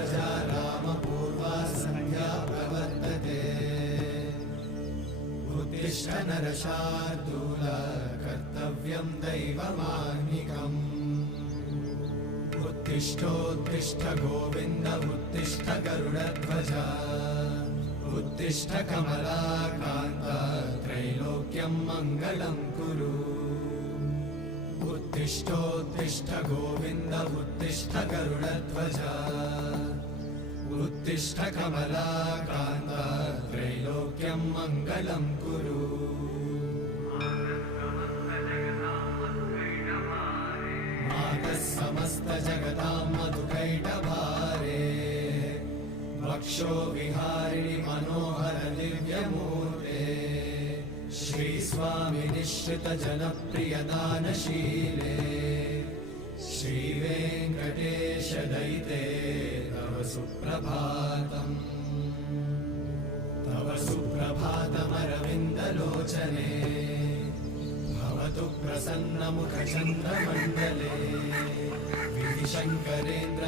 प्रजा रामपूर्वा सन्ध्या प्रवर्तते उत्तिष्ठ नरशार्दूल कर्तव्यं दैवमाह्निकम् उत्तिष्ठोत्तिष्ठ गोविन्द उत्तिष्ठ गरुडध्वज उत्तिष्ठ कमलाकान्त त्रैलोक्यं मङ्गलं कुरु उत्तिष्ठोत्तिष्ठ गोविन्द उत्तिष्ठ गरुडध्वज उत्तिष्ठ कमलाकान्त त्रैलोक्यं मङ्गलं कुरु मातः समस्त जगतां मधुकैटभारे वक्षो विहारिणि मनोहर दिव्यमूर्ते श्रीस्वामि निश्रित जनप्रिय दानशीले श्रीवेङ्कटेश दयिते तव सुप्रभातम् तव सुप्रभातमरविन्दलोचने भवतु प्रसन्नमुखचन्द्रमण्डले विधिशङ्करेन्द्र